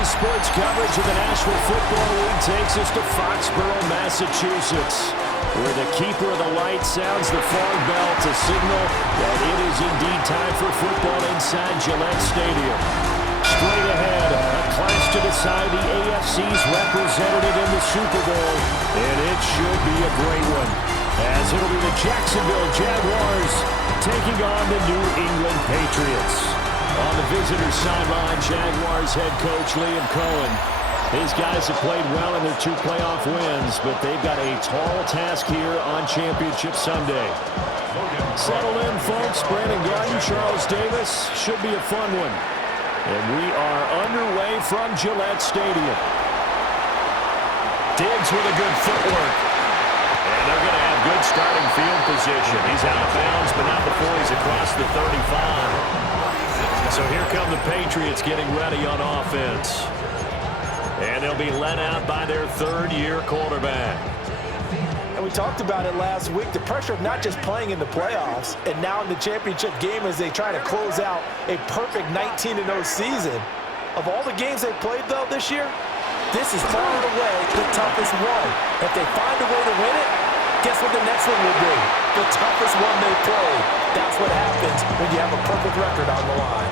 Today's sports coverage of the National Football League takes us to Foxborough, Massachusetts, where the keeper of the light sounds the fog bell to signal that it is indeed time for football inside Gillette Stadium. Straight ahead, a clash to decide the AFC's representative in the Super Bowl, and it should be a great one, as it'll be the Jacksonville Jaguars taking on the New England Patriots. On the visitor's sideline, Jaguars head coach Liam Cohen. His guys have played well in their 2 playoff wins, but they've got a tall task here on Championship Sunday. Settle in, folks. Brandon Garden, Charles Davis. Should be a fun one. And we are underway from Gillette Stadium. Diggs with a good footwork. And they're going to have good starting field position. He's out of bounds, but not before he's across the 35. So here come the Patriots getting ready on offense. And they'll be led out by their third-year quarterback. And we talked about it last week, the pressure of not just playing in the playoffs and now in the championship game as they try to close out a perfect 19-0 season. Of all the games they played, though, this year, this is far and away the toughest one. If they find a way to win it, guess what the next one will be? The toughest one they played. That's what happens when you have a perfect record on the line.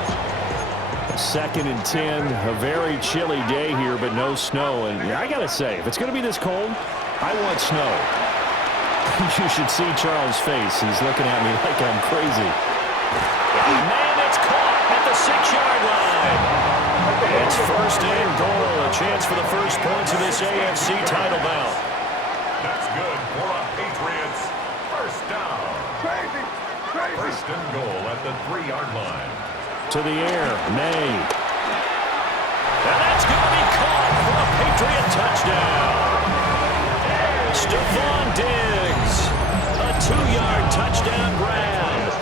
2nd and 10, a very chilly day here, but no snow. And I got to say, if it's going to be this cold, I want snow. You should see Charles' face. He's looking at me like I'm crazy. Man, it's caught at the 6-yard line. It's 1st and goal. A chance for the first points of this AFC title bout. That's good for a Patriots. First down. Crazy. 1st and goal at the 3-yard line. To the air, May. And that's going to be caught for a Patriot touchdown. Stephon Diggs, a 2-yard touchdown grab.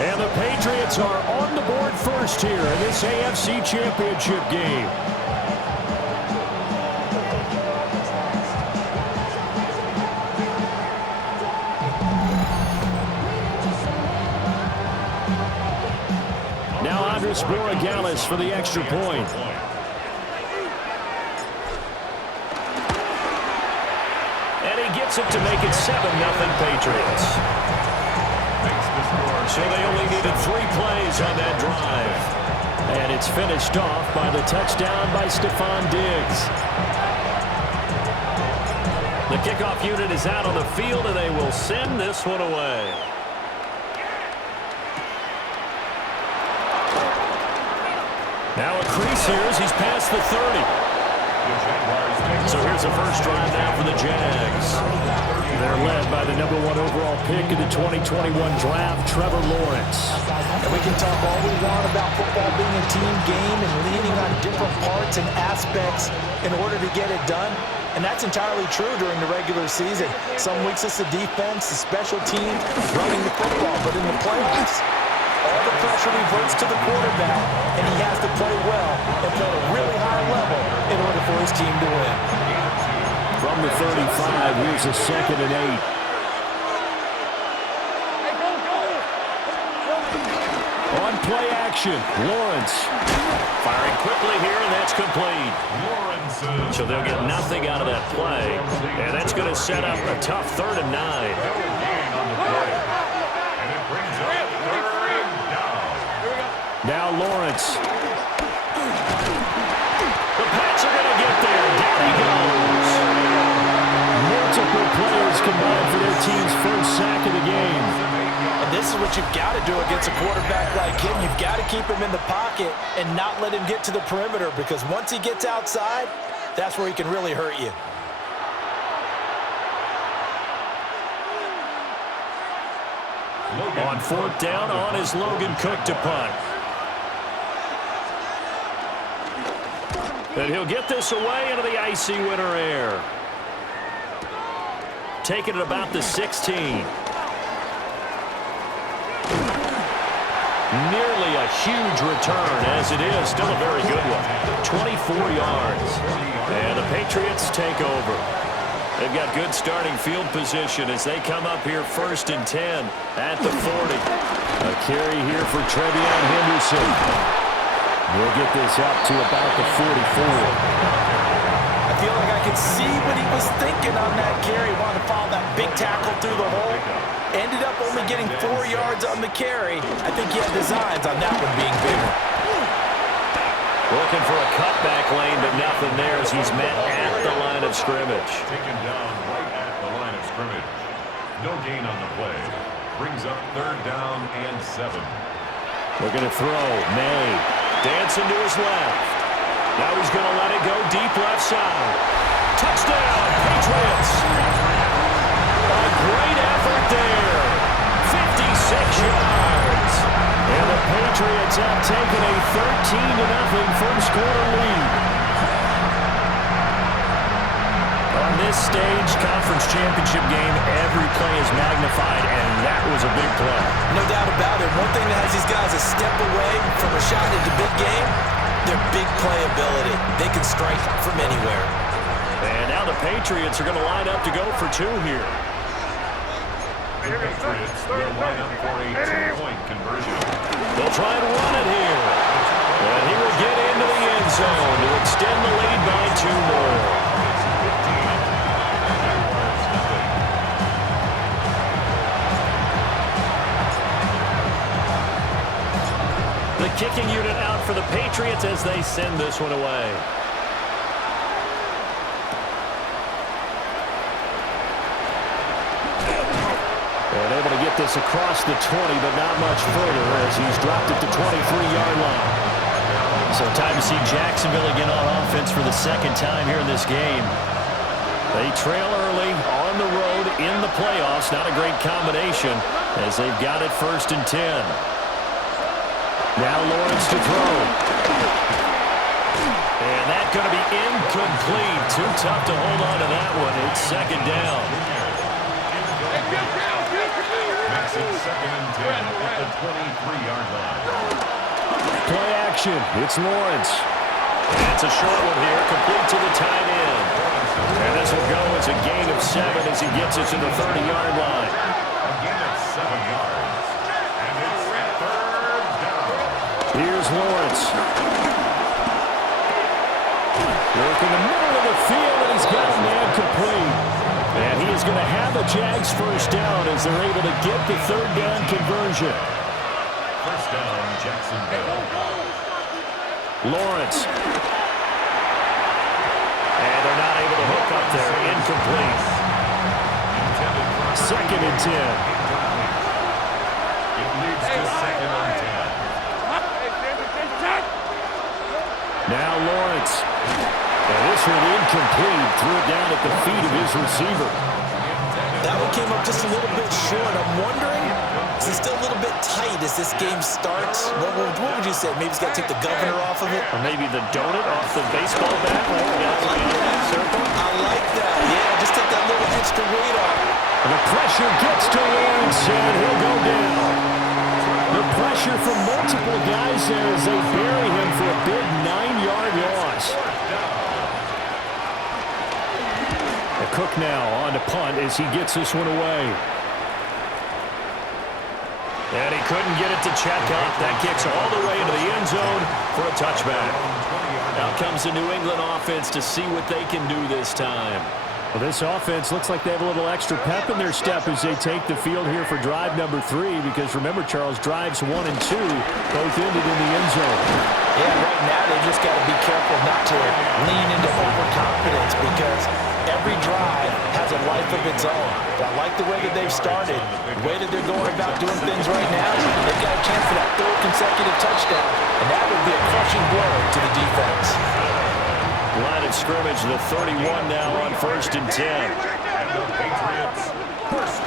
And the Patriots are on the board first here in this AFC Championship game. Now Andres Borregales for the extra point. And he gets it to make it 7-0 Patriots. So they only needed 3 plays on that drive. And it's finished off by the touchdown by Stephon Diggs. The kickoff unit is out on the field, and they will send this one away. Now a crease here as he's past the 30. So here's a first drive now for the Jags. They're led by the #1 overall pick in the 2021 draft, Trevor Lawrence. And we can talk all we want about football being a team game and leaning on different parts and aspects in order to get it done. And that's entirely true during the regular season. Some weeks it's the defense, the special teams, running the football. But in the playoffs, all the pressure reverts to the quarterback, and he has to play well and play at a really high level in order for his team to win. From the 35, here's a 2nd and 8. On play action, Lawrence. Firing quickly here, and that's complete. So they'll get nothing out of that play, and that's going to set up a tough 3rd and 9. Now Lawrence. The Pats are going to get there. Down he goes. Multiple players combined for their team's first sack of the game. And this is what you've got to do against a quarterback like him. You've got to keep him in the pocket and not let him get to the perimeter, because once he gets outside, that's where he can really hurt you. On 4th down, on is Logan Cook to punt. And he'll get this away into the icy winter air. Taking it about the 16. Nearly a huge return, as it is. Still a very good one. 24 yards. And the Patriots take over. They've got good starting field position as they come up here 1st and 10 at the 40. A carry here for Trevion Henderson. We'll get this up to about the 44. I feel like I could see what he was thinking on that carry. Wanted to follow that big tackle through the hole. Ended up only getting 4 yards on the carry. I think he had designs on that one being bigger. Looking for a cutback lane, but nothing there as he's met at the line of scrimmage. Taken down right at the line of scrimmage. No gain on the play. Brings up 3rd down and 7. Looking to throw. May. Dancing to his left. Now he's going to let it go deep left side. Touchdown, Patriots. A great effort there. 56 yards. And the Patriots have taken a 13-0 first quarter lead. On this stage, conference championship game, every play is magnified, and that was a big play. No doubt about it. One thing that has these guys a step away from a shot into big game, their big playability. They can strike from anywhere. And now the Patriots are going to line up to go for 2 here. The Patriots will line up for a 2-point conversion. They'll try and run it here. And he will get into the end zone to extend the lead by 2 more. The kicking unit out for the Patriots as they send this one away. And able to get this across the 20, but not much further as he's dropped it to 23-yard line. So time to see Jacksonville again on offense for the 2nd time here in this game. They trail early on the road in the playoffs. Not a great combination as they've got it 1st and 10. Now Lawrence to throw. And that's going to be incomplete. Too tough to hold on to that one. It's 2nd down. Makes it 2nd and 10 at the 23-yard line. Play action. It's Lawrence. That's a short one here. Complete to the tight end. And this will go as a gain of 7 as he gets it to the 30-yard line. A gain of 7 yards. And it's 3rd down. Here's Lawrence. Work in the middle of the field, and he's got a man complete. And he is going to have the Jags 1st down as they're able to get the 3rd down conversion. 1st down, Jacksonville. Lawrence. And they're not able to hook up there. Incomplete. 2nd and 10. It leads to 2nd and 10. Now Lawrence. And this one incomplete. Threw it down at the feet of his receiver. That one came up just a little bit short. I'm wondering, is it still a little bit tight as this game starts? What would you say? Maybe he's got to take the governor off of it? Or maybe the donut off the baseball bat. I like that. Yeah, just take that little extra weight off. And the pressure gets to Lawrence, and he'll go down. The pressure from multiple guys there as they bury him for a big 9-yard loss. Cook now on to punt as he gets this one away. And he couldn't get it to check up. That kicks all the way into the end zone for a touchback. Out comes the New England offense to see what they can do this time. Well, this offense looks like they have a little extra pep in their step as they take the field here for drive number 3, because remember, Charles, drives 1 and 2 both ended in the end zone. Yeah, right now they just got to be careful not to lean into overconfidence, because every drive has a life of its own. I like the way that they've started, the way that they're going about doing things right now. They've got a chance for that 3rd consecutive touchdown, and that would be a crushing blow to the defense. Line of scrimmage, the 31 now on 1st and 10.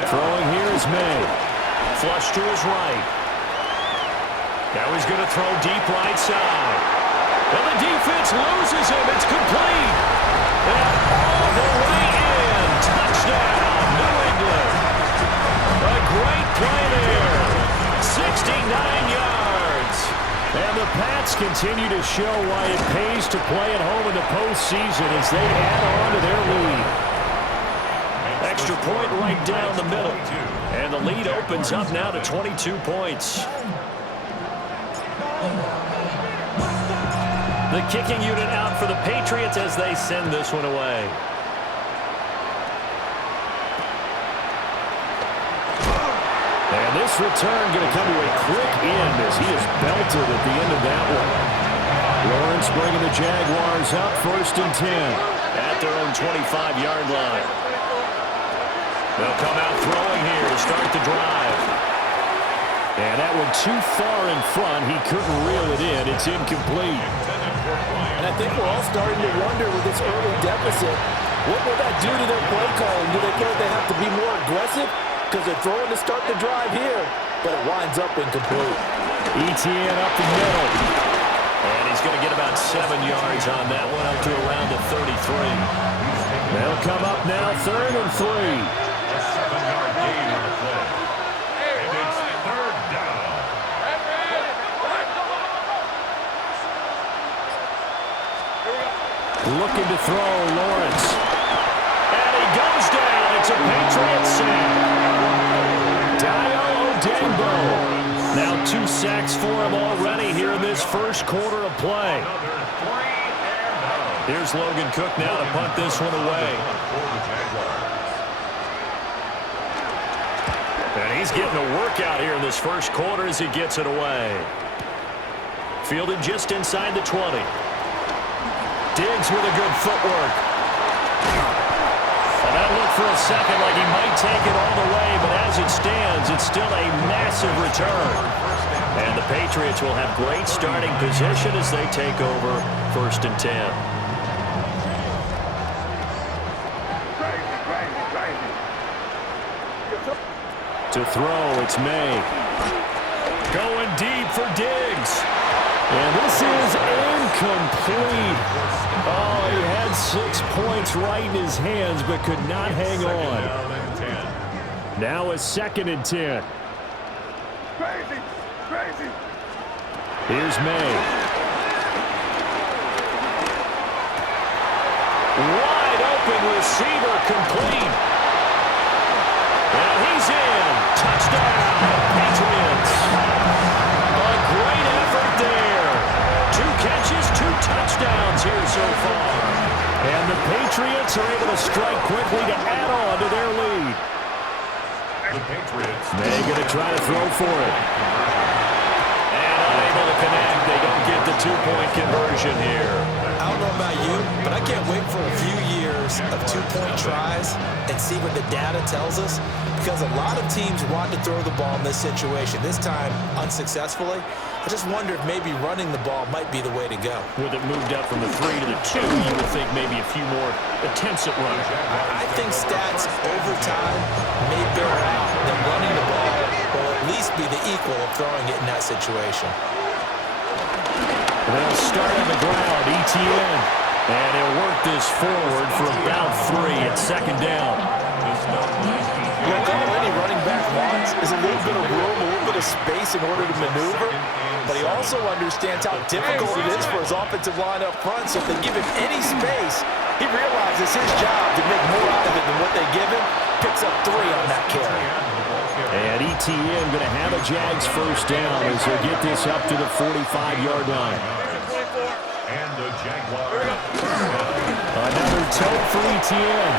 Throwing here is May. Flush to his right. Now he's going to throw deep right side. And the defense loses him. It's complete. And all the way in. Touchdown, New England. A great play there. 69 yards. And the Pats continue to show why it pays to play at home in the postseason as they add on to their lead. Extra point right down the middle. And the lead opens up now to 22 points. The kicking unit out for the Patriots as they send this one away. And this return going to come to a quick end as he is belted at the end of that one. Lawrence bringing the Jaguars up 1st and 10 at their own 25-yard line. They'll come out throwing here to start the drive. And that one too far in front. He couldn't reel it in. It's incomplete. And I think we're all starting to wonder with this early deficit, what will that do to their play calling? Do they feel like they have to be more aggressive? Because they're throwing to start the drive here, but it winds up incomplete. ETN up the middle. And he's going to get about 7 yards on that one, up to around the 33. They'll come up now, 3rd and 3. A 7-yard gain on the play. And it's 3rd down. Looking to throw, Lawrence. And he goes down. It's a Patriots sack. Dayo Odeyingbo. Now 2 sacks for him already here in this first quarter of play. Here's Logan Cook now to punt this one away. And he's getting a workout here in this first quarter as he gets it away. Fielded just inside the 20. Diggs with a good footwork. And that looked for a second like he might take it all the way, but as it stands, it's still a massive return. And the Patriots will have great starting position as they take over 1st and 10. To throw, it's May. Going deep for Diggs. And this is incomplete. Oh, he had 6 points right in his hands, but could not hang on. Now a 2nd and 10. Here's May. Wide open receiver, complete. And he's in. Touchdown, Patriots. A great effort there. 2 catches, 2 touchdowns here so far. And the Patriots are able to strike quickly to add on to their lead. The Patriots. They're going to try to throw for it. And unable to connect. They don't get the 2-point conversion here. I don't know about you, but I can't wait for a few years of 2-point tries and see what the data tells us, because a lot of teams want to throw the ball in this situation, this time unsuccessfully. I just wonder if maybe running the ball might be the way to go. With it moved up from the 3 to the 2, you would think maybe a few more attempts at running. I think stats over time may bear out that running the ball will at least be the equal of throwing it in that situation. They'll start on the ground, ETN. And he'll work this forward for about 3 at 2nd down. Look, all any running back wants is a little bit of room, a little bit of space in order to maneuver. But he also understands how difficult it is for his offensive line up front. So if they give him any space, he realizes his job to make more out of it than what they give him. Picks up 3 on that carry. And ETN going to have a Jags 1st down as they get this up to the 45-yard line. And the Jaguars. Another tote for ETN.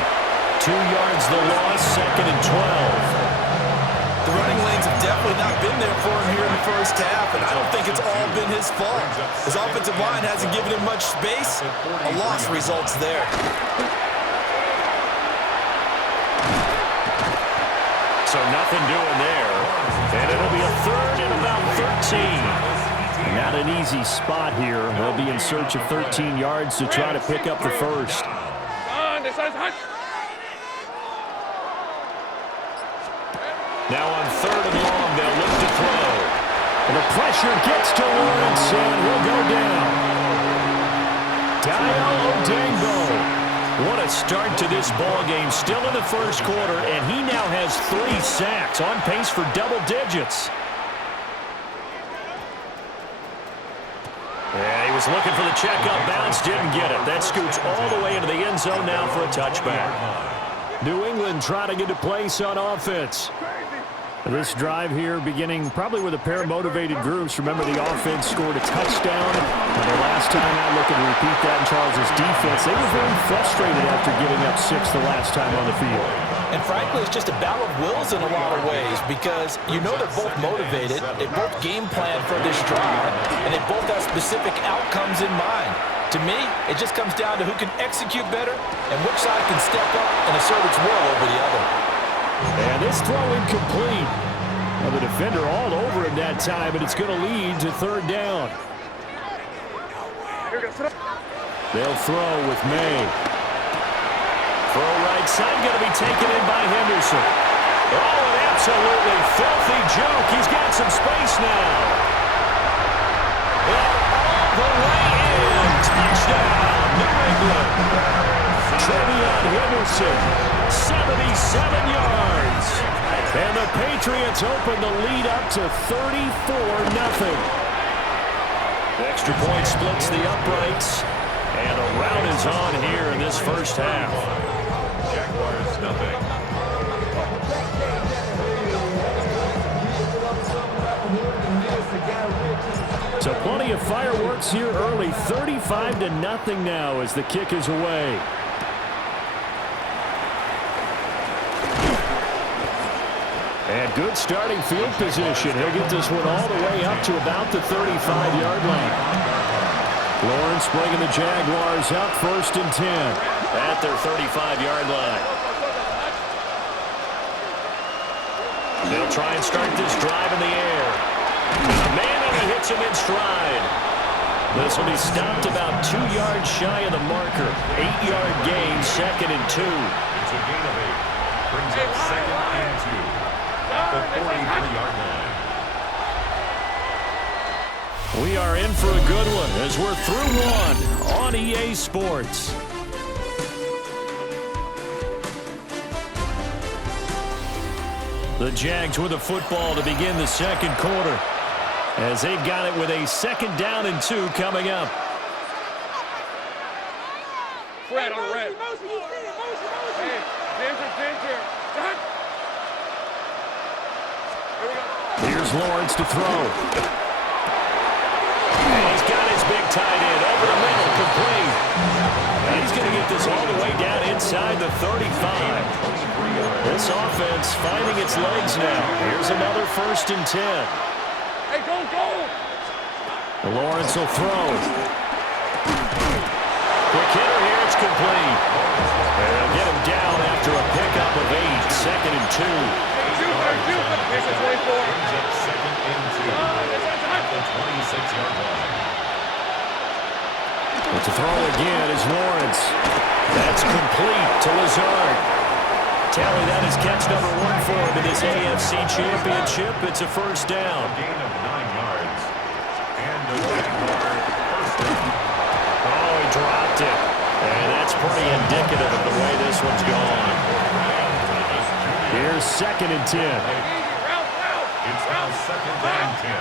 2 yards the loss, 2nd and 12. The running lanes have definitely not been there for him here in the first half, and I don't think it's all been his fault. His offensive line hasn't given him much space. A loss results there. So nothing doing there. And it'll be a 3rd and about 13. Not an easy spot here. They'll be in search of 13 yards to try to pick up the 1st. Now on 3rd and long, they'll look to throw. And the pressure gets to Lawrence, and he'll go down. Dayo Odeyingbo. What a start to this ball game. Still in the first quarter, and he now has 3 sacks, on pace for double digits. And he was looking for the checkup bounce, didn't get it. That scoots all the way into the end zone now for a touchback. New England trying to get a place on offense. This drive here beginning probably with a pair of motivated groups. Remember, the offense scored a touchdown in their last timeout looking to repeat that in Charles' defense. They were very frustrated after giving up 6 the last time on the field. And frankly, it's just a battle of wills in a lot of ways because you know they're both motivated, they both game plan for this drive, and they both have specific outcomes in mind. To me, it just comes down to who can execute better and which side can step up and assert its will over the other. And this throw incomplete. Well, the defender all over him that time, but it's going to lead to 3rd down. They'll throw with May. Throw right side, going to be taken in by Henderson. Oh, an absolutely filthy joke. He's got some space now. And all the way in. Touchdown, New England. Trevion Henderson, 77 yards. And the Patriots open the lead up to 34-0. Extra point splits the uprights. And a rout is on here in this first half. Jaguars nothing. So plenty of fireworks here early. 35-0 now as the kick is away. And good starting field position. He'll get this one all the way up to about the 35-yard line. Lawrence bringing the Jaguars up 1st and 10 at their 35-yard line. They'll try and start this drive in the air. Manning hits him in stride. This will be stopped about 2 yards shy of the marker. 8-yard gain, 2nd and 2. It's a gain of 8. Brings up 2nd and 2 at the 43-yard line. We are in for a good one as we're through 1 on EA Sports. The Jags with the football to begin the 2nd quarter as they've got it with a 2nd down and 2 coming up. Fred on red. Hey, Here's Lawrence to throw. He's got his big tight end over the middle, complete. And he's going to get this all the way down inside the 35. This offense finding its legs now. Here's another 1st and 10. Hey, go! Lawrence will throw. Quick hitter here, it's complete. They'll get him down after a pickup of 8, 2nd and 2. Here's a 24. 2nd and 2 at the 26-yard line. But to throw again is Lawrence. That's complete to Lazard. Tally, that is catch number 1 for him in this AFC Championship. It's a 1st down. A gain of 9 yards. And the Jaguar 1st down. Oh, he dropped it. And that's pretty indicative of the way this one's gone. Here's 2nd and 10. It's now 2nd and 10.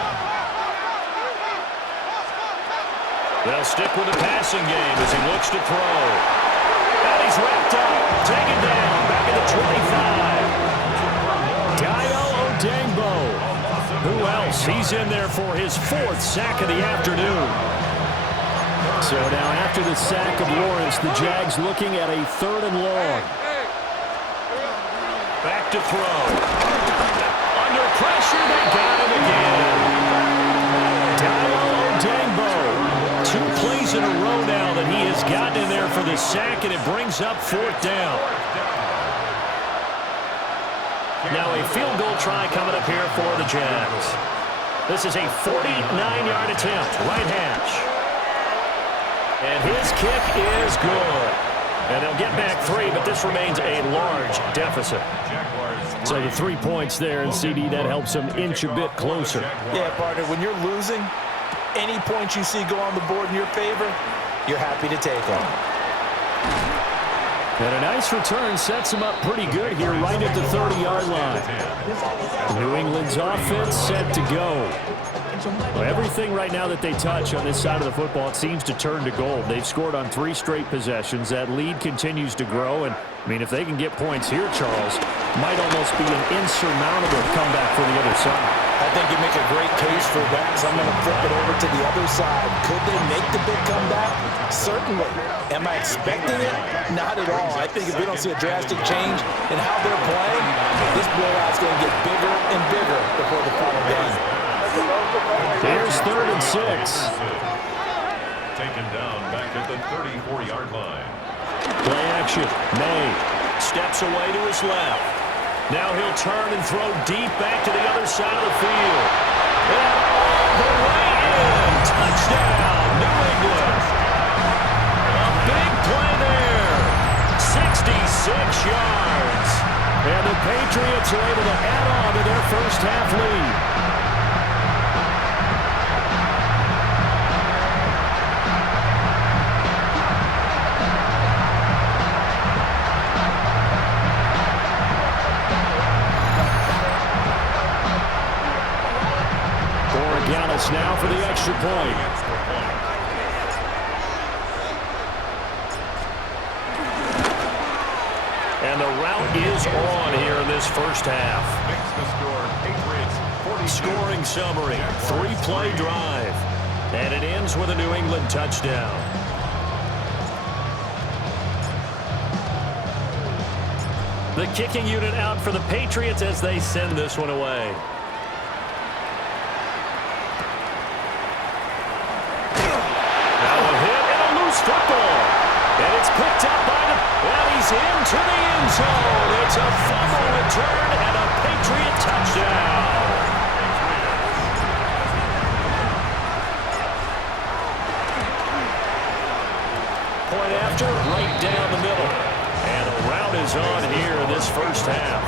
They'll stick with the passing game as he looks to throw. And he's wrapped up. Taken down. Back at the 25. Dayo Odeyingbo. Who else? He's in there for his 4th sack of the afternoon. So now after the sack of Lawrence, the Jags looking at a 3rd and long. Back to throw. Under pressure, they got him again. Dayo Odeyingbo. 2 plays in a row now that he has gotten in there for the sack, and it brings up 4th down. Now a field goal try coming up here for the Jags. This is a 49-yard attempt, right hash. And his kick is good. And they'll get back 3, but this remains a large deficit. So the 3 points there, and CD, that helps them inch a bit closer. Yeah, partner, when you're losing, any points you see go on the board in your favor, you're happy to take them. And a nice return sets them up pretty good here right at the 30-yard line. New England's offense set to go. Well, everything right now that they touch on this side of the football, it seems to turn to gold. They've scored on 3 straight possessions. That lead continues to grow. And, I mean, if they can get points here, Charles, might almost be an insurmountable comeback for the other side. I think you make a great case for that, so I'm going to flip it over to the other side. Could they make the big comeback? Certainly. Am I expecting it? Not at all. I think if we don't see a drastic change in how they're playing, this blowout's going to get bigger and bigger before the final game. Here's 3rd and 6. Taken down back at the 34-yard line. Play action. May steps away to his left. Now he'll turn and throw deep back to the other side of the field. And all the way in. Touchdown, New England. A big play there. 66 yards. And the Patriots are able to add on to their first half lead. Giannis now for the extra point. And the route is on here in this first half. Scoring summary, 3-play drive. And it ends with a New England touchdown. The kicking unit out for the Patriots as they send this one away. Football, and it's picked up by and he's into the end zone. It's a fumble return and a Patriot touchdown. Point after, right down the middle. And a route is on here in this first half.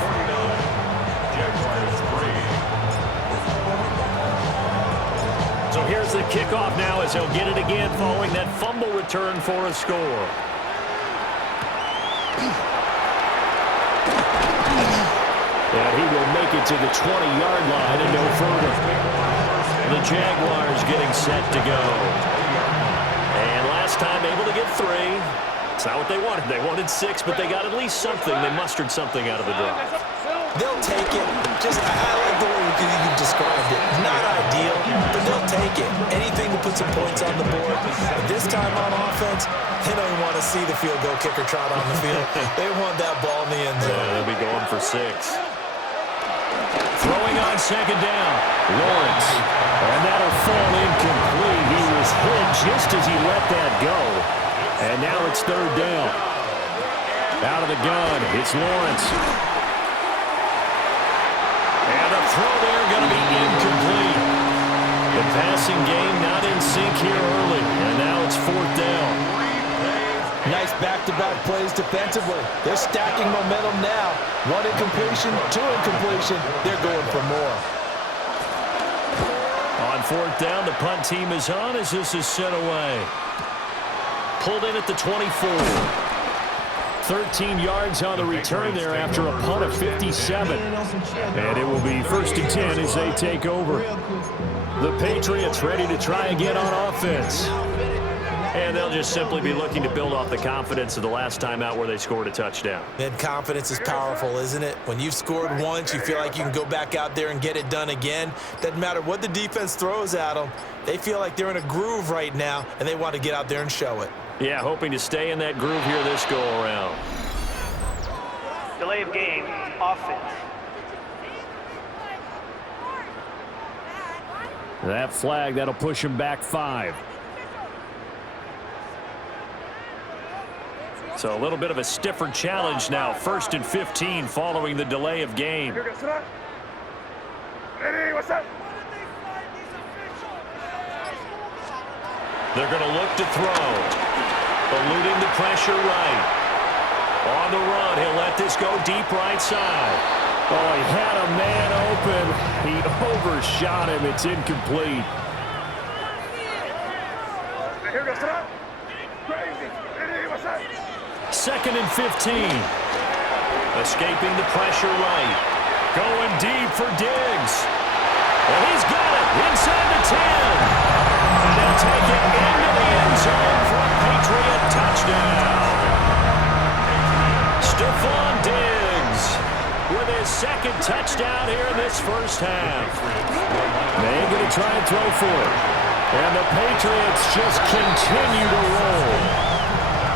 So here's the kickoff now as he'll get it again following that fumble return for a score. And he will make it to the 20-yard line and no further. The Jaguars getting set to go. And last time able to get 3. It's not what they wanted. They wanted 6, but they got at least something. They mustered something out of the drive. They'll take it. I like the way you described it. Not ideal, but they'll take it. Anything to put some points on the board. But this time on offense, they don't even want to see the field goal kicker trot on the field. They want that ball in the end zone. Yeah, they'll be going for 6. Throwing on second down. Lawrence. And that'll fall incomplete. He was hit just as he let that go. And now it's 3rd down. Out of the gun, it's Lawrence. And a throw there going to be incomplete. The passing game not in sync here early. And now it's 4th down. Nice back-to-back plays defensively. They're stacking momentum now. 1 incompletion, 2 incompletion. They're going for more. On 4th down, the punt team is on as this is sent away. Pulled in at the 24. 13 yards on the return there after a punt of 57. And it will be 1st and 10 as they take over. The Patriots ready to try again on offense. And they'll just simply be looking to build off the confidence of the last time out where they scored a touchdown. And confidence is powerful, isn't it? When you've scored once, you feel like you can go back out there and get it done again. Doesn't matter what the defense throws at them. They feel like they're in a groove right now, and they want to get out there and show it. Yeah, hoping to stay in that groove here this go-around. Delay of game, offense. That flag, that'll push him back 5. So a little bit of a stiffer challenge now. 1st and 15 following the delay of game. Hey, what's up? They're going to look to throw. Eluding the pressure right. On the run, he'll let this go deep right side. Oh, he had a man open. He overshot him. It's incomplete. Here goes up. Crazy. Hey, what's up? 2nd and 15. Escaping the pressure right. Going deep for Diggs. And he's got it inside the 10. And they'll take it into the end zone for a Patriot touchdown. Stephon Diggs with his 2nd touchdown here in this first half. throw for it. And the Patriots just continue to roll.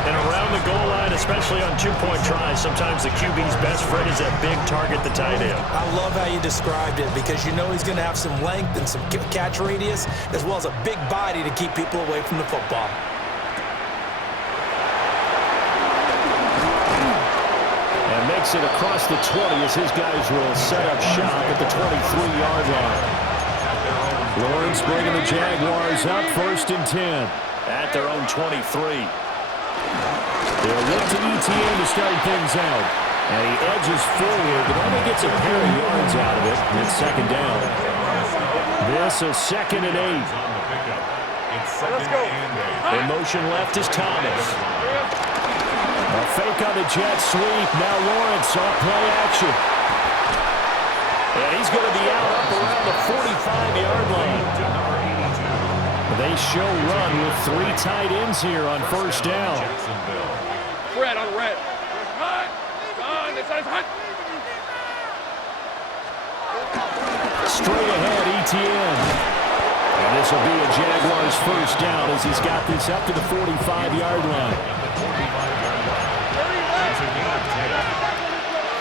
And around the goal line, especially on two-point tries, sometimes the QB's best friend is that big target, the tight end. I love how you described it because you know he's going to have some length and some catch radius as well as a big body to keep people away from the football. And makes it across the 20 as his guys will set up shop at the 23-yard line. Lawrence bringing the Jaguars up 1st and 10 at their own 23. They'll look to ETN to start things out. And he edges forward, but only gets a pair of yards out of it. And it's 2nd down. This is 2nd and 8. Let's go. In motion left is Thomas. A fake on the jet sweep. Now Lawrence off play action. And he's going to be out up around the 45-yard line. They show run with 3 tight ends here on 1st down. Red on red. Straight ahead, ETN. And this will be a Jaguars 1st down as he's got this up to the 45-yard line.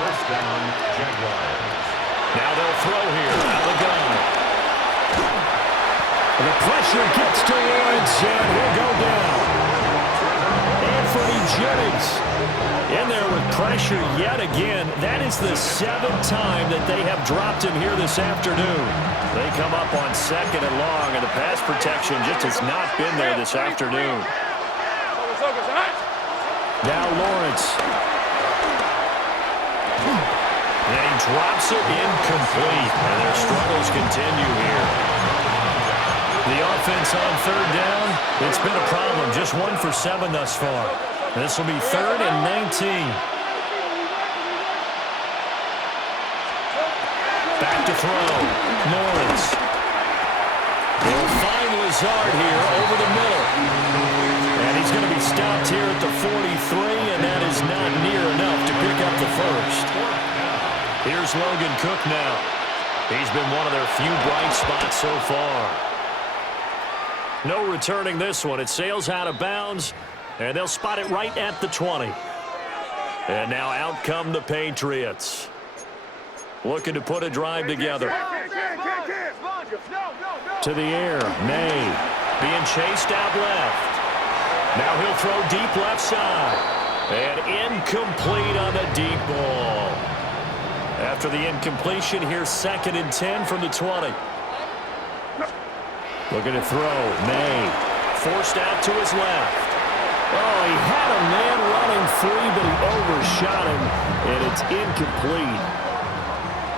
1st down, Jaguars. Now they'll throw here out of the gun. The pressure gets to Lawrence, and he'll go down. Anthony Jennings in there with pressure yet again. That is the 7th time that they have dropped him here this afternoon. They come up on 2nd and long, and the pass protection just has not been there this afternoon. Now Lawrence. And he drops it incomplete, and their struggles continue here. The offense on 3rd down, it's been a problem. Just 1 for 7 thus far. This will be 3rd and 19. Back to throw. Lawrence. They'll find Lazard here over the middle. And he's going to be stopped here at the 43, and that is not near enough to pick up the 1st. Here's Logan Cook now. He's been one of their few bright spots so far. No returning this one. It sails out of bounds, and they'll spot it right at the 20. And now out come the Patriots. Looking to put a drive together. To the air, May. Being chased out left. Now he'll throw deep left side. And incomplete on the deep ball. After the incompletion, here's 2nd and 10 from the 20. Looking to throw. May. Forced out to his left. Oh, he had a man running free, but he overshot him, and it's incomplete.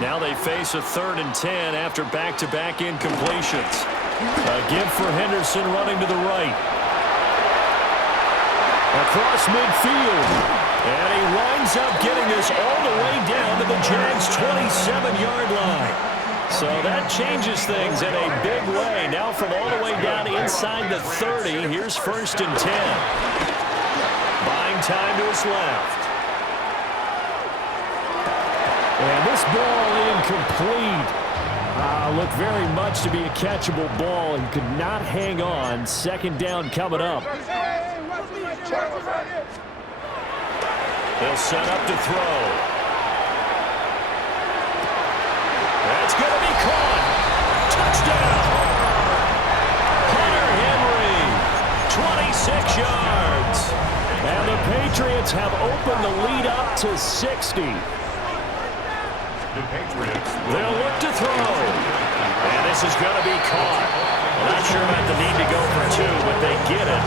Now they face a 3rd and 10 after back-to-back incompletions. A give for Henderson running to the right. Across midfield. And he winds up getting this all the way down to the Jags' 27-yard line. So that changes things in a big way. Now from all the way down inside the 30, here's 1st and 10. Buying time to his left. And this ball incomplete. Looked very much to be a catchable ball. He could not hang on. 2nd down coming up. They'll set up to throw. That's going to be caught. Touchdown. Hunter Henry, 26 yards. And the Patriots have opened the lead up to 60. The Patriots. They'll look to throw. And this is going to be caught. Well, not sure about the need to go for 2, but they get it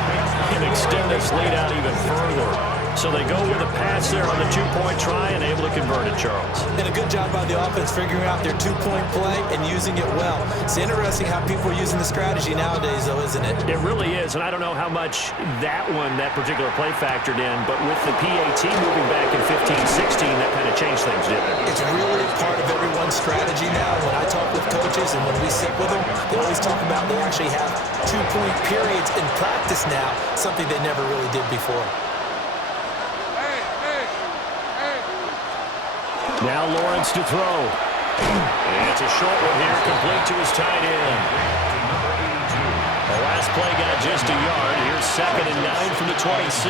and extend this lead out even further. So they go with a pass there on the 2-point try and able to convert it, Charles. And a good job by the offense figuring out their 2-point play and using it well. It's interesting how people are using the strategy nowadays, though, isn't it? It really is, and I don't know how much that particular play factored in, but with the PAT moving back in 15-16, that kind of changed things, didn't it? It's really part of everyone's strategy now. When I talk with coaches and when we sit with them, they always talk about they actually have 2-point periods in practice now, something they never really did before. Now Lawrence to throw. And it's a short one here, complete to his tight end. last play got just a yard. Here's 2nd and 9 from the 26.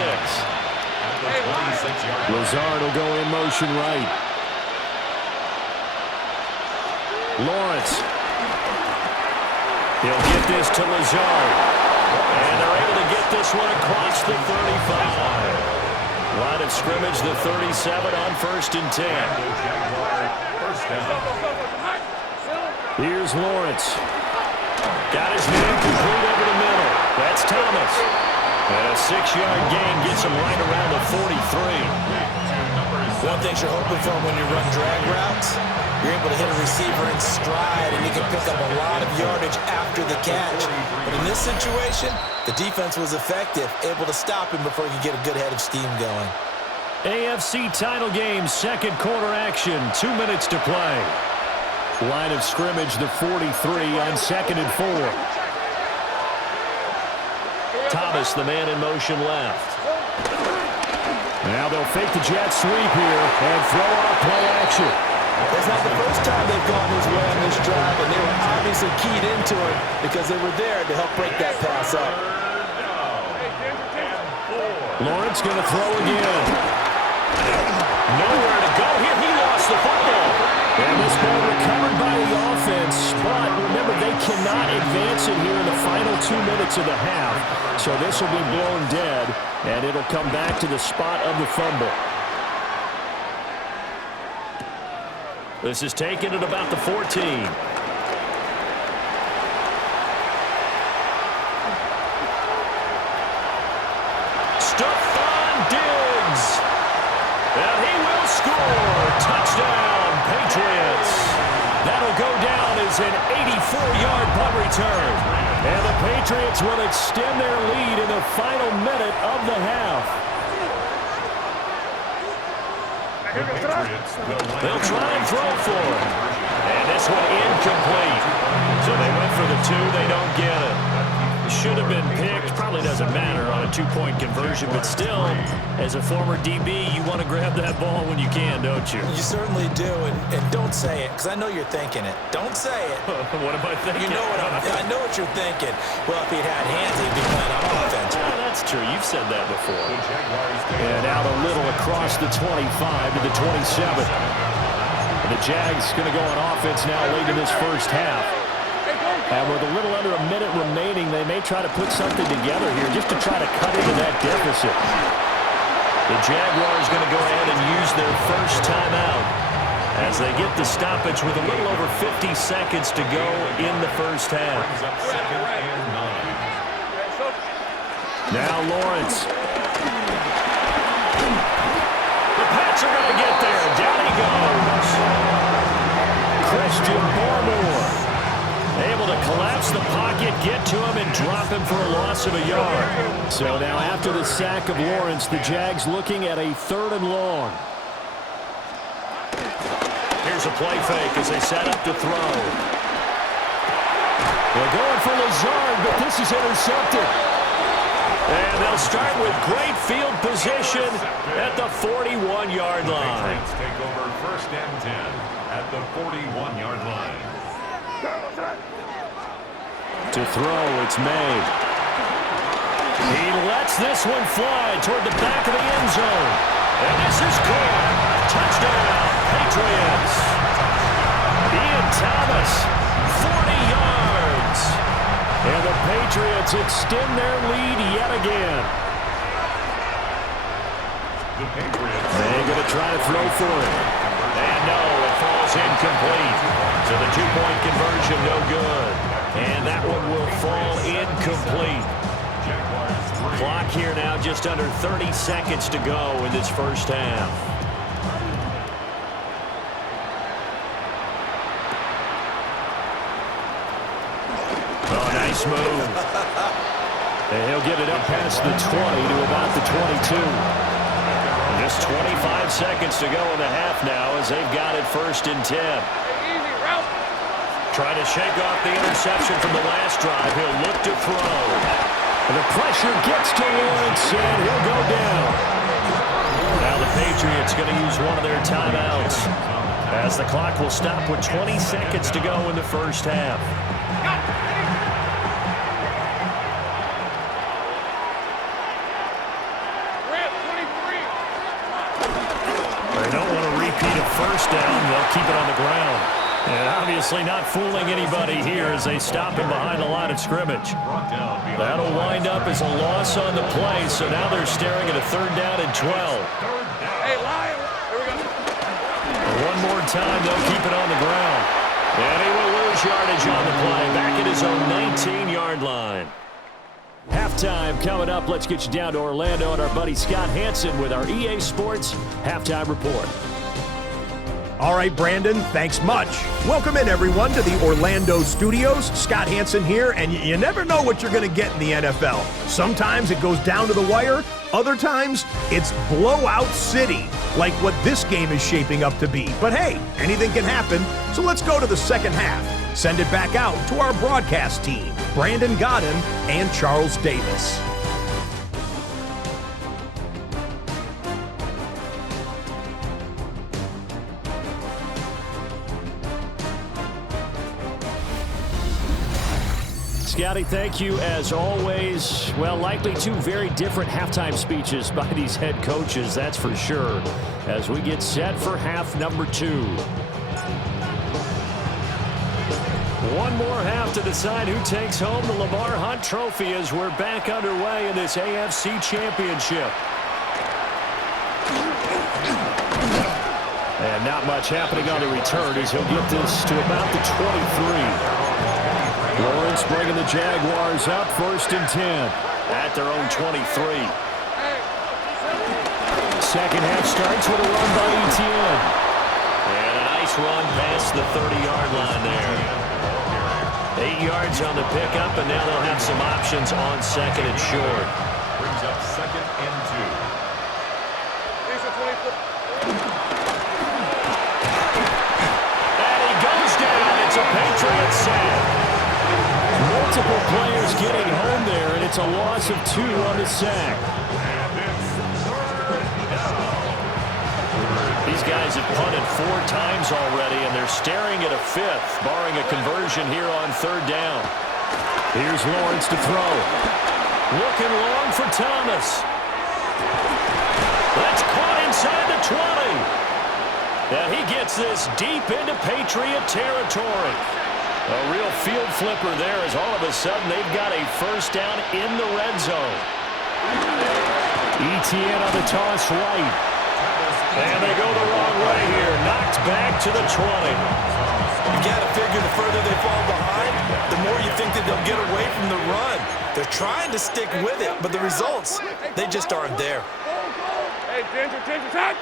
Lazard will go in motion right. Lawrence. He'll get this to Lazard. And they're able to get this one across the 35. Line of scrimmage, the 37 on 1st and 10. Here's Lawrence. Got his man complete over the middle. That's Thomas. And a 6-yard gain gets him right around the 43. One thing you're hoping for when you run drag routes, you're able to hit a receiver in stride, and you can pick up a lot of yardage after the catch. But in this situation, the defense was effective, able to stop him before he could get a good head of steam going. AFC title game, 2nd quarter action, 2 minutes to play. Line of scrimmage, the 43 on 2nd and 4. Thomas, the man in motion left. Now they'll fake the jet sweep here and throw out play action. It's not the first time they've gone his way on this drive, and they were obviously keyed into it because they were there to help break that pass up. Lawrence going to throw again. Nowhere to go here. He lost the football. And this ball recovered by the offense, but remember, they cannot advance it here in the final 2 minutes of the half. So this will be blown dead, and it'll come back to the spot of the fumble. This is taken at about the 14. Stephon Diggs. And he will score. Touchdown, Patriots. That'll go down as an 84-yard punt return. And the Patriots will extend their lead in the final minute of the half. They'll try and throw for it. And this one incomplete. So they went for the 2. They don't get it. Should have been picked. Probably doesn't matter on a 2-point conversion. But still, as a former DB, you want to grab that ball when you can, don't you? You certainly do. And don't say it, because I know you're thinking it. Don't say it. What am I thinking? You know I know what you're thinking. Well, if he'd had hands, he'd be playing on offense. Yeah, that's true. You've said that before. And out a little across the 25 to the 27. And the Jags going to go on offense now late in this first half. And with a little under a minute remaining, they may try to put something together here just to try to cut into that deficit. The Jaguars going to go ahead and use their first timeout as they get the stoppage with a little over 50 seconds to go in the first half. Now Lawrence. The Pats are going to get there. Down he goes. Christian Barmore able to collapse the pocket, get to him, and drop him for a loss of a yard. So now after the sack of Lawrence, the Jags looking at a 3rd and long. Here's a play fake as they set up to throw. They're going for Lazard, but this is intercepted. And they'll start with great field position at the 41-yard line. Take over 1st and 10 at the 41-yard line. To throw, it's made. He lets this one fly toward the back of the end zone. And this is caught. Touchdown, Patriots. Ian Thomas, 40 yards. And the Patriots extend their lead yet again. They're going to try to throw for it. And no, it falls incomplete. So the 2-point conversion, no good. And that one will fall incomplete. Clock here now just under 30 seconds to go in this first half. Oh, nice move. And he'll get it up past the 20 to about the 22. Just 25 seconds to go in the half now as they've got it 1st and 10. Trying to shake off the interception from the last drive. He'll look to throw. And the pressure gets to Lawrence, and he'll go down. Now the Patriots going to use one of their timeouts as the clock will stop with 20 seconds to go in the first half. first down. They'll keep it on the ground. And obviously not fooling anybody here as they stop him behind the line of scrimmage. That'll wind up as a loss on the play, so now they're staring at a 3rd down and 12. Hey, Lion, here we go. One more time, they'll keep it on the ground. And he will lose yardage on the play, back at his own 19-yard line. Halftime coming up. Let's get you down to Orlando and our buddy Scott Hanson with our EA Sports Halftime Report. All right, Brandon, thanks much. Welcome in, everyone, to the Orlando studios. Scott Hanson here, and you never know what you're going to get in the NFL. Sometimes it goes down to the wire. Other times, it's blowout city, like what this game is shaping up to be. But hey, anything can happen, so let's go to the second half. Send it back out to our broadcast team, Brandon Godden and Charles Davis. Scotty, thank you as always. Well, likely two very different halftime speeches by these head coaches, that's for sure, as we get set for half number 2. One more half to decide who takes home the Lamar Hunt Trophy as we're back underway in this AFC Championship. And not much happening on the return as he'll get this to about the 23. Lawrence bringing the Jaguars up 1st and 10 at their own 23. Second half starts with a run by Etienne. And a nice run past the 30-yard line there. 8 yards on the pickup, and now they'll have some options on 2nd and short. Brings up 2nd and 2. And he goes down. It's a Patriot sack. Multiple players getting home there, and it's a loss of 2 on the sack. These guys have punted 4 times already, and they're staring at a 5th, barring a conversion here on 3rd down. Here's Lawrence to throw. Looking long for Thomas. That's caught inside the 20. And he gets this deep into Patriot territory. A real field flipper there as all of a sudden they've got a 1st down in the red zone. Etienne on the toss right. And they go the wrong way here. Knocked back to the 20. You got to figure the further they fall behind, the more you think that they'll get away from the run. They're trying to stick with it, but the results, they just aren't there. Hey, Ginger, time.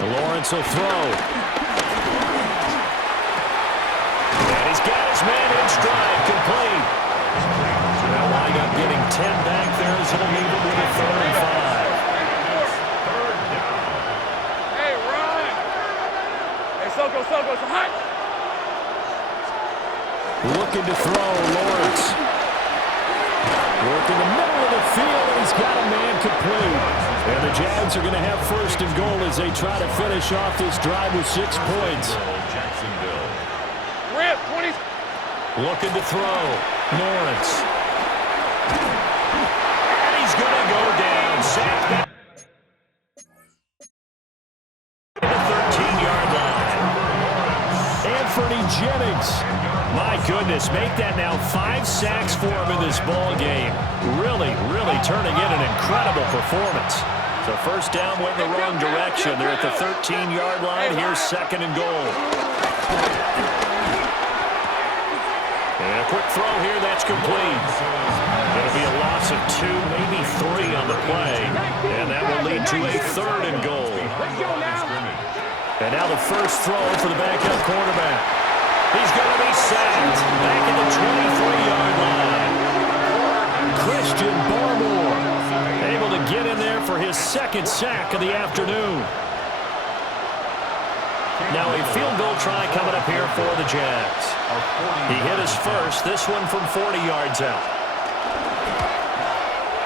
Lawrence will throw. And he's got his man in stride, complete. They'll wind up getting 10 back there as he'll leave it with a 3rd and 5. Hey, run. Hey, Soko, it's hot. Looking to throw, Lawrence. Working the middle of the field, and he's got a man complete. And the Jags are going to have 1st and goal as they try to finish off this drive with 6 points. Jacksonville. Rip, 20. Looking to throw, Lawrence. And he's going to go down. Sacked back to the 13-yard line. Anthony Jennings. My goodness, make that now 5 sacks for him in this ball game. Really turning in an incredible performance. So 1st down went in the wrong direction. They're at the 13-yard line. Here's 2nd and goal. And a quick throw here, that's complete. It'll be a loss of 2, maybe 3 on the play. And that will lead to a 3rd and goal. And now the first throw for the backup quarterback. He's going to be sacked back at the 23-yard line. Christian Barmore able to get in there for his 2nd sack of the afternoon. Now a field goal try coming up here for the Jags. He hit his first, this one from 40 yards out.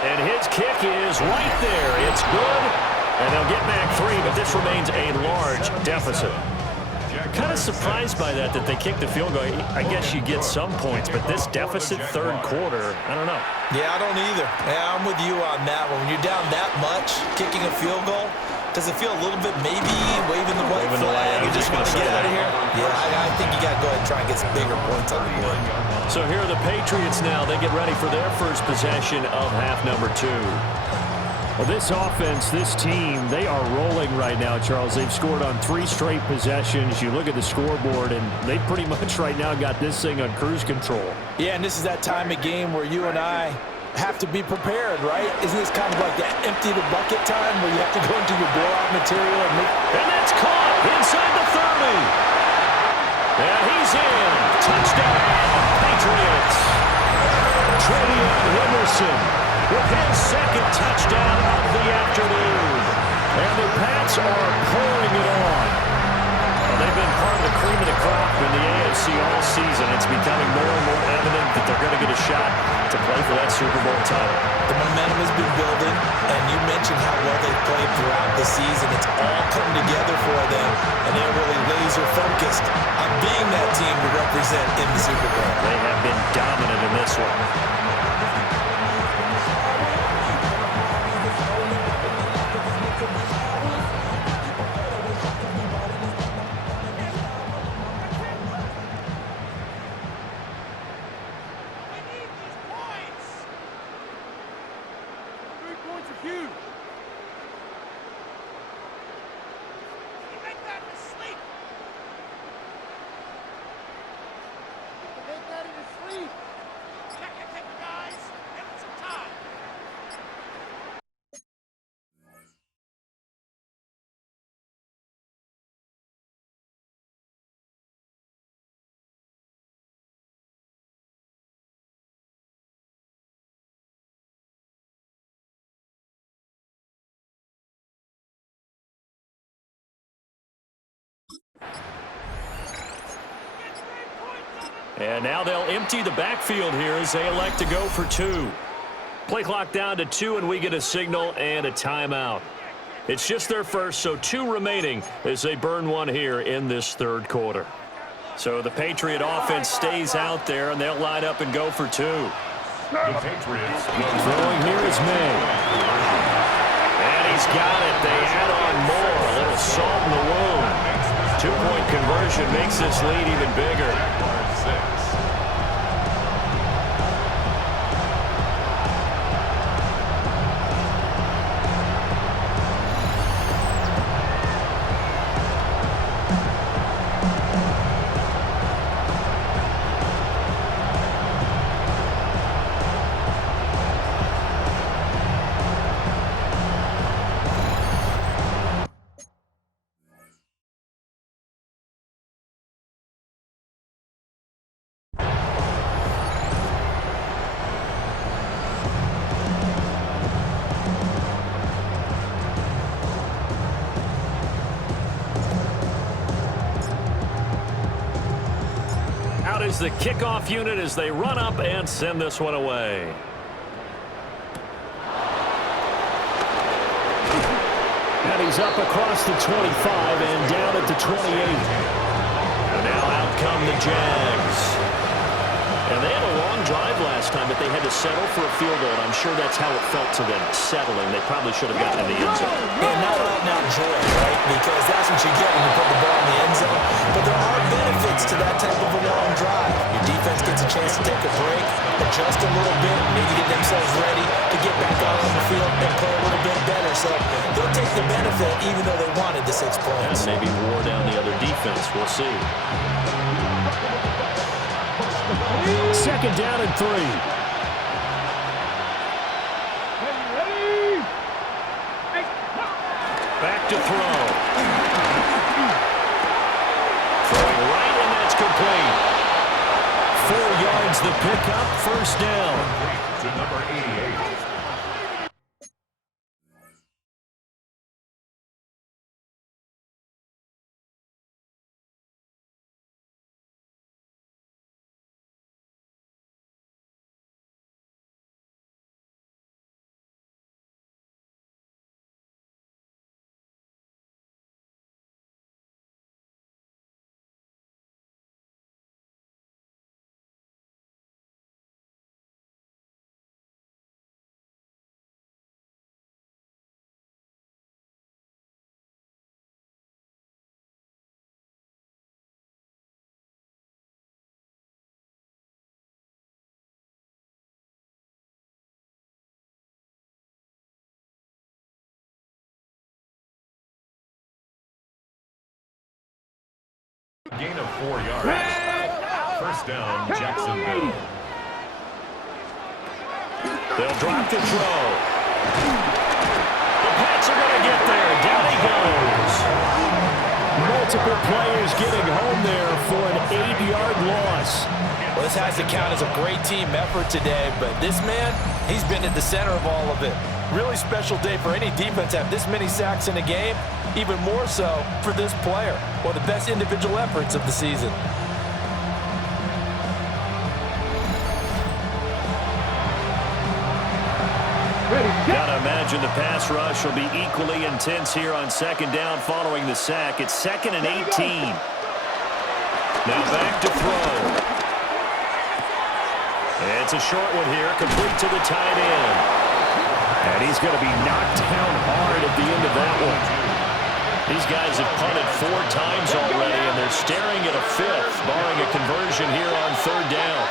And his kick is right there. It's good. And they'll get back 3, but this remains a large deficit. Kind of surprised by that they kicked the field goal. I guess you get some points, but this deficit 3rd quarter, I don't know. Yeah, I don't either. Yeah, I'm with you on that one. When you're down that much, kicking a field goal, Does it feel a little bit maybe waving the white Waving the flag white, and just want to get out of here? Yeah, I think you got to go ahead and try and get some bigger points on the board. So here are the Patriots now. They get ready for their first possession of half number 2. Well, this offense, this team, they are rolling right now, Charles. They've scored on 3 straight possessions. You look at the scoreboard, and they pretty much right now got this thing on cruise control. Yeah, and this is that time of game where you and I have to be prepared, right? Isn't this kind of like that empty the bucket time where you have to go into your blowout material and make... And that's caught inside the 30. And he's in. Touchdown, Patriots. Travion Henderson with his second touchdown of the afternoon. And the Pats are pouring it on. Well, they've been part of the cream of the crop in the AFC all season. It's becoming more and more evident that they're going to get a shot to play for that Super Bowl title. The momentum has been building, and you mentioned how well they've played throughout the season. It's all come together for them, and they're really laser-focused on being that team to represent in the Super Bowl. They have been dominant in this one. And now they'll empty the backfield here as they elect to go for 2. Play clock down to 2, and we get a signal and a timeout. It's just their first, so 2 remaining as they burn one here in this third quarter. So the Patriot offense stays out there, and they'll line up and go for 2. The Patriots Throwing here is May. And he's got it. They add on more. A little salt in the wound. 2-point conversion makes this lead even bigger. 6. Is the kickoff unit as they run up and send this one away. And he's up across the 25 and down at the 28. And now out come the Jags. And they had a long drive last time, but they had to settle for a field goal. And I'm sure that's how it felt to them, settling. They probably should have gotten in the end zone. And not out now joy, right? Because that's what you get when you put the ball in the end zone. But there are benefits to that type of a long drive. Your defense gets a chance to take a break, adjust a little bit, maybe get themselves ready to get back out on the field and play a little bit better. So they'll take the benefit even though they wanted the 6 points. And maybe wore down the other defense. We'll see. Second down and 3. Back to throw. Throwing right, and that's complete. 4 yards the pickup, first down. To number 88. Gain of 4 yards. First down, Jacksonville. They'll drop the throw. The Pats are going to get there. Down he goes. Multiple players getting home there for an 8-yard loss. Well, this has to count as a great team effort today, but this man, he's been at the center of all of it. Really special day for any defense to have this many sacks in a game, even more so for this player. One of the best individual efforts of the season. Gotta imagine the pass rush will be equally intense here on second down following the sack. It's 2nd and 18. Now back to throw. It's a short one here, complete to the tight end. And he's going to be knocked down hard at the end of that one. These guys have punted 4 times already, and they're staring at a 5th, barring a conversion here on 3rd down.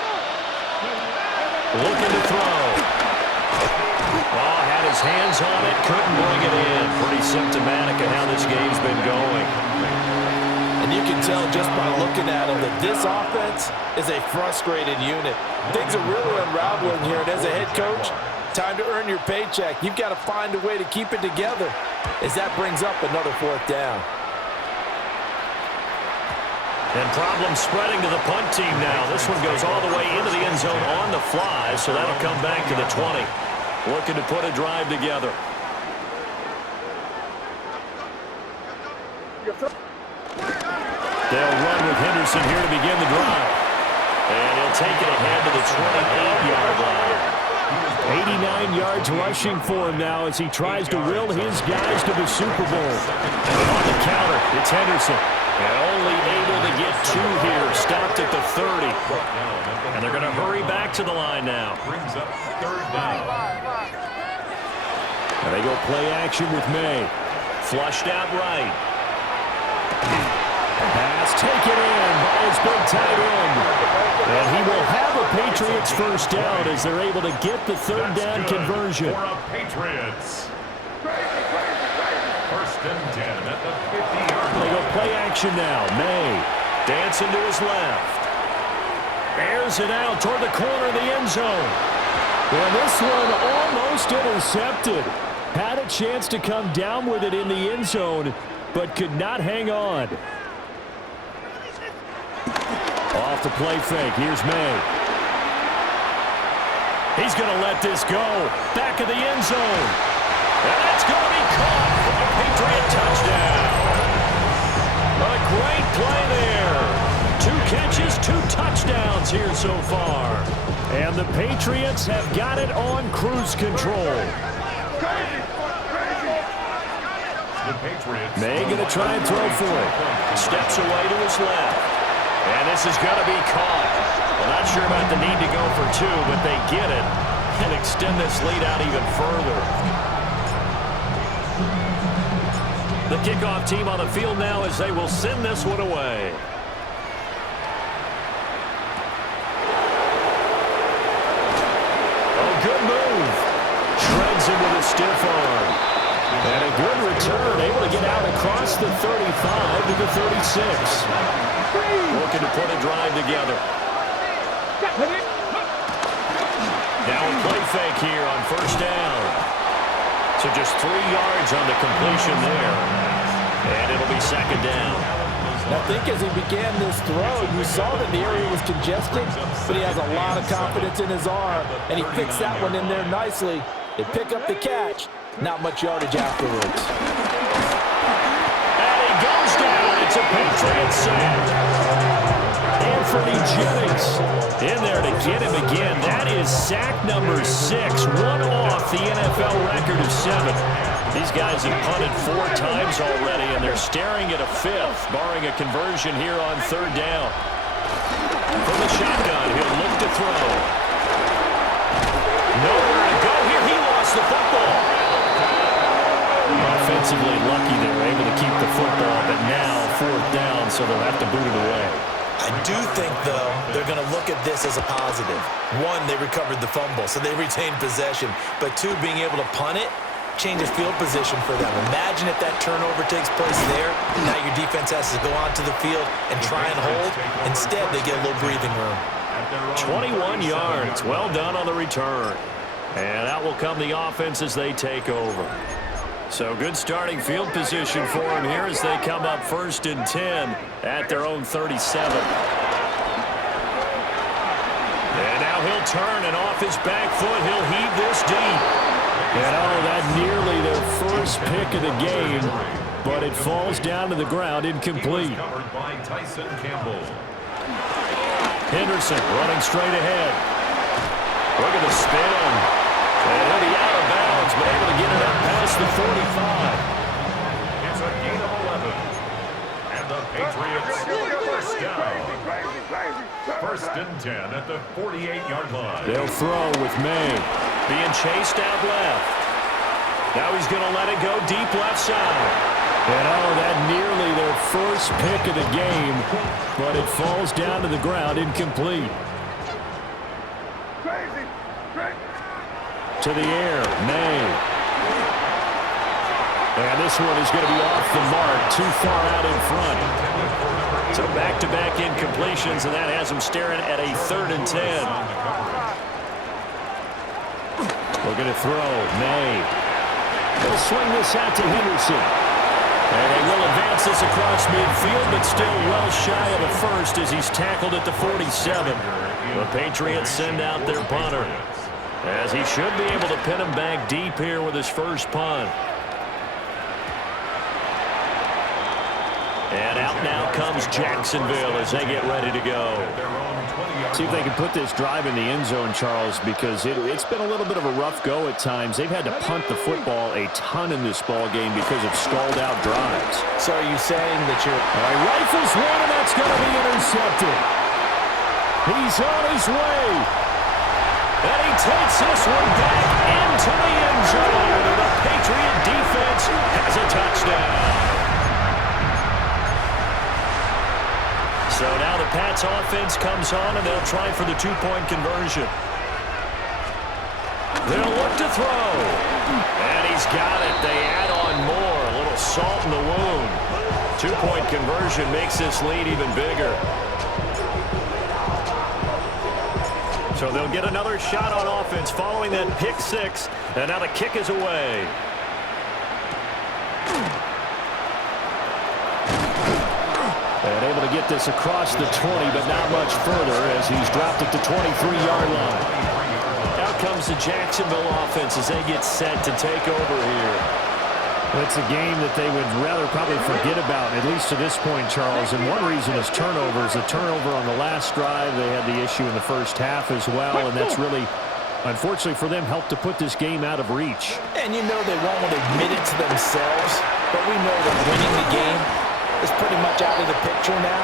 Looking to throw. Oh, had his hands on it, couldn't bring it in. Pretty symptomatic of how this game's been going. And you can tell just by looking at him that this offense is a frustrated unit. Things are really unraveling here, and as a head coach, time to earn your paycheck. You've got to find a way to keep it together as that brings up another 4th down. And problem spreading to the punt team now. This one goes all the way into the end zone on the fly, so that'll come back to the 20. Looking to put a drive together. They'll run with Henderson here to begin the drive. And he'll take it ahead to the 28-yard line. 89 yards rushing for him now as he tries to will his guys to the Super Bowl. And on the counter, it's Henderson. And only able to get 2 here. Stopped at the 30. And they're going to hurry back to the line now. Brings up 3rd down. And they go play action with May. Flushed out right. Pass taken in by his big tight end. And he will have a Patriots first down as they're able to get the 3rd down conversion. For a Patriots. First and 10 at the 50-yard line. They go play action now. May dancing to his left. Airs it out toward the corner of the end zone. And this one almost intercepted. Had a chance to come down with it in the end zone, but could not hang on. Off the play fake. Here's May. He's going to let this go. Back of the end zone. And that's going to be caught for a Patriot touchdown. A great play there. 2 catches, 2 touchdowns here so far. And the Patriots have got it on cruise control. May going to try and throw for it. Steps away to his left. And this is going to be caught. Well, not sure about the need to go for 2, but they get it and extend this lead out even further. The kickoff team on the field now as they will send this one away. Oh, good move. Shreds him with a stiff arm. And a good return, able to get out across the 35 to the 36. Looking to put a drive together. Now a play fake here on first down. So just 3 yards on the completion there. And it'll be 2nd down. I think as he began this throw, you saw that the area was congested, but he has a lot of confidence in his arm, and he fixed that one in there nicely. They pick up the catch. Not much yardage afterwards. And he goes down. It's a Patriot sack. Anthony Jennings in there to get him again. That is sack number 6. One off the NFL record of 7. These guys have punted 4 times already, and they're staring at a 5th, barring a conversion here on 3rd down. From the shotgun, he'll look to throw. Nowhere to go here. He lost the football. Offensively lucky they were able to keep the football, but now 4th down, so they'll have to boot it away. I do think, though, they're going to look at this as a positive. 1, they recovered the fumble, so they retained possession. But 2, being able to punt it, changes field position for them. Imagine if that turnover takes place there. Now your defense has to go onto the field and try and hold. Instead, they get a little breathing room. 21 yards. Well done on the return. And that will come the offense as they take over. So good starting field position for them here as they come up 1st and 10 at their own 37. And now he'll turn, and off his back foot, he'll heave this deep. And that nearly their first pick of the game, but it falls down to the ground incomplete. Henderson running straight ahead. Look at the spin. And he'll be out of bounds, but able to get it up past the 45. It's a gain of 11. And the Patriots first down. 1st and 10 at the 48-yard line. They'll throw with May. Being chased out left. Now he's going to let it go deep left side. And that nearly their first pick of the game, but it falls down to the ground incomplete. To the air, May. And this one is going to be off the mark, too far out in front. So back-to-back incompletions, and that has them staring at a 3rd and 10. Looking to throw, May. They'll swing this out to Henderson. And they will advance this across midfield, but still well shy of a first as he's tackled at the 47. The Patriots send out their punter, as he should be able to pin him back deep here with his first punt. And out now comes Jacksonville as they get ready to go. See if they can put this drive in the end zone, Charles, because it's been a little bit of a rough go at times. They've had to punt the football a ton in this ball game because of stalled-out drives. So are you saying that you're... Rifles one, and that's going to be intercepted. He's on his way. And he takes this one back into the end zone. And the Patriot defense has a touchdown. So now the Pats offense comes on, and they'll try for the 2-point conversion. They'll look to throw. And he's got it. They add on more. A little salt in the wound. 2-point conversion makes this lead even bigger. So they'll get another shot on offense following that pick 6. And now the kick is away. And able to get this across the 20, but not much further as he's dropped it to 23-yard line. Out comes the Jacksonville offense as they get set to take over here. It's a game that they would rather probably forget about, at least to this point, Charles. And one reason is turnovers. A turnover on the last drive. They had the issue in the first half as well, and that's really, unfortunately for them, helped to put this game out of reach. And you know they won't admit it to themselves, but we know that winning the game is pretty much out of the picture now.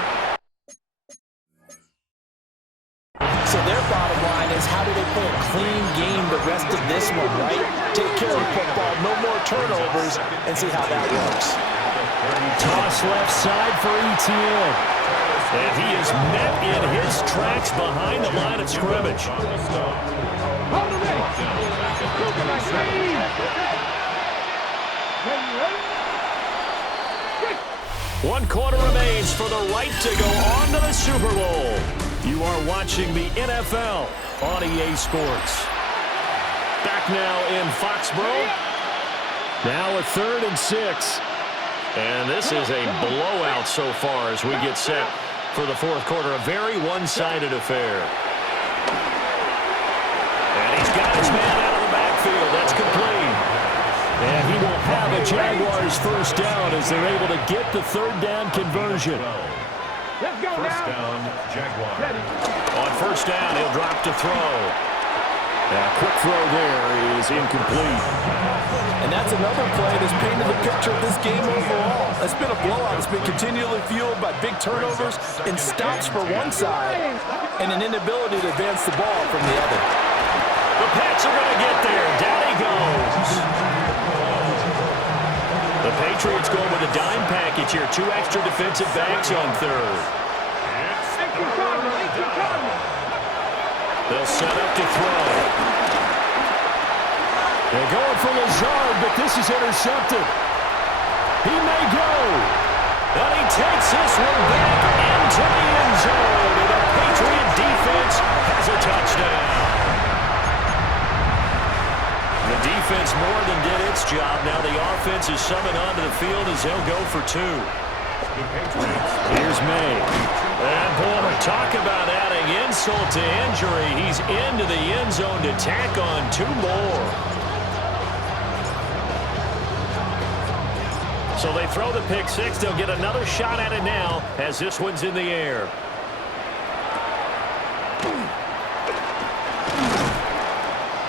So their bottom line is, how do they play a clean game the rest of this one, right? Take care of football, no more turnovers, and see how that works. Toss left side for Etienne. And he is met in his tracks behind the line of scrimmage. One quarter remains for the right to go on to the Super Bowl. You are watching the NFL on EA Sports. Back now in Foxborough. Now a 3rd and 6. And this is a blowout so far as we get set for the 4th quarter. A very one-sided affair. And he's got his man out of the backfield. That's complete. And he will have a Jaguars first down as they're able to get the 3rd down conversion. First down, Jaguars. On first down, he'll drop to throw. A quick throw there is incomplete. And that's another play that's painted the picture of this game overall. It's been a blowout. It's been continually fueled by big turnovers and stops for one side and an inability to advance the ball from the other. The Pats are going to get there. Down he goes. The Patriots going with a dime package here. 2 extra defensive backs on 3rd. They'll set up to throw. They're going for Lazard, but this is intercepted. He may go. And he takes this one back into the end zone. And the Patriot defense has a touchdown. The defense more than did its job. Now the offense is summoned onto the field as they'll go for two. Here's May. And boy, talk about adding insult to injury. He's into the end zone to tack on two more. So they throw the pick six. They'll get another shot at it now as this one's in the air.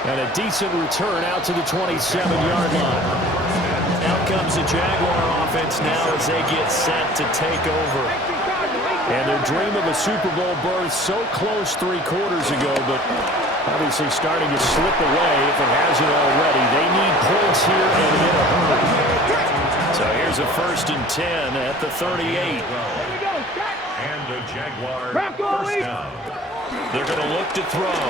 And a decent return out to the 27-yard line. Out comes the Jaguar offense now as they get set to take over. And their dream of a Super Bowl berth so close 3 quarters ago, but obviously starting to slip away if it hasn't already. They need points here and in a hurry. So here's a 1st and 10 at the 38. And the Jaguar first down. They're going to look to throw.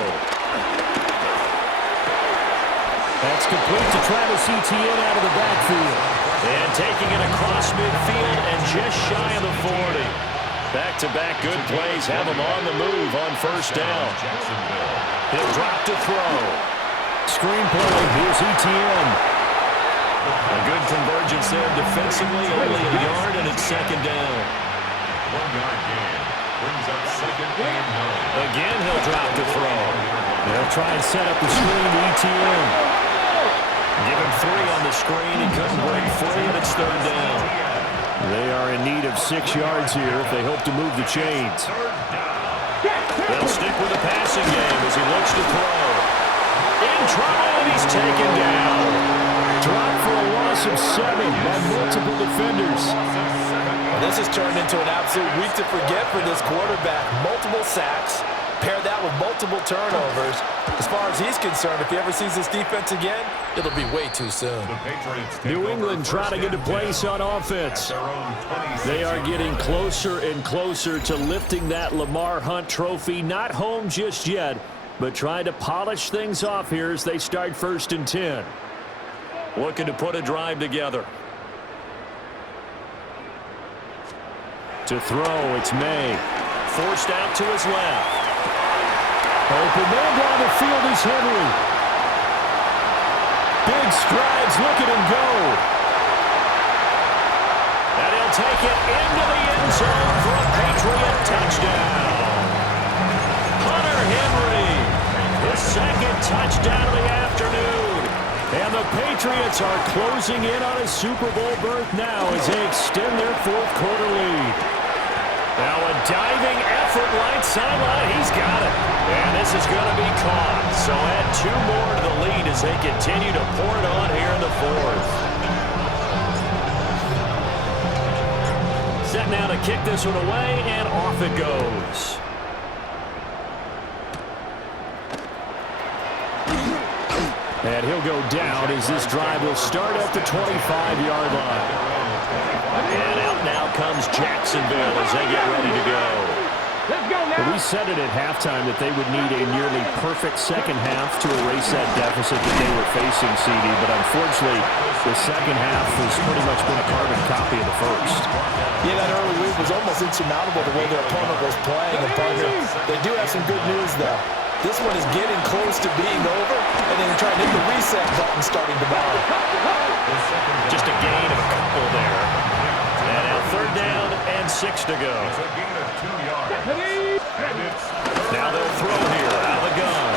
That's complete to Travis Etienne out of the backfield. And taking it across midfield and just shy of the 40. Back-to-back good plays have him on the move on 1st down. He'll drop to throw. Screen play. Here's Etienne. A good convergence there defensively, only a yard, and it's 2nd down. 1-yard gain brings up 2nd and 9. Again, he'll drop to throw. They'll try and set up the screen to Etienne. Give him 3 on the screen. He couldn't break free, and it's 3rd down. They are in need of 6 yards here if they hope to move the chains. They'll stick with the passing game as he looks to throw. In trouble, and he's taken down. Dropped for a loss of 7 by multiple defenders. Well, this has turned into an absolute week to forget for this quarterback. Multiple sacks, pair that with multiple turnovers. As far as he's concerned, if he ever sees this defense again, it'll be way too soon. New England trying to get a place on offense. They are getting closer and closer to lifting that Lamar Hunt trophy. Not home just yet, but trying to polish things off here as they start 1st and 10. Looking to put a drive together. To throw, it's May. Forced out to his left. Open man down the field is Henry. Big strides, look at him go. And he'll take it into the end zone for a Patriot touchdown. Hunter Henry, his 2nd touchdown of the afternoon. And the Patriots are closing in on a Super Bowl berth now as they extend their 4th quarter lead. Now a diving effort right sideline. He's got it. And this is going to be caught. So add 2 more to the lead as they continue to pour it on here in the 4th. Set now to kick this one away, and off it goes. And he'll go down as this drive will start at the 25-yard line. And out now comes Jacksonville as they get ready to go. Well, we said it at halftime that they would need a nearly perfect second half to erase that deficit that they were facing, CD. But unfortunately, the second half has pretty much been a carbon copy of the first. Yeah, that early lead was almost insurmountable the way their opponent was playing. And partner, they do have some good news, though. This one is getting close to being over, and then trying to hit the reset button starting tomorrow. Just a gain of a couple there. And now 3rd down and 6 to go. It's a gain of 2 yards. And it's Now they'll throw here out of the gun.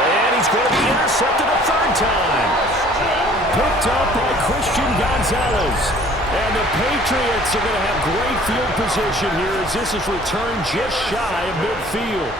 And he's going to be intercepted a 3rd time. Picked up by Christian Gonzalez. And the Patriots are going to have great field position here as this is returned just shy of midfield.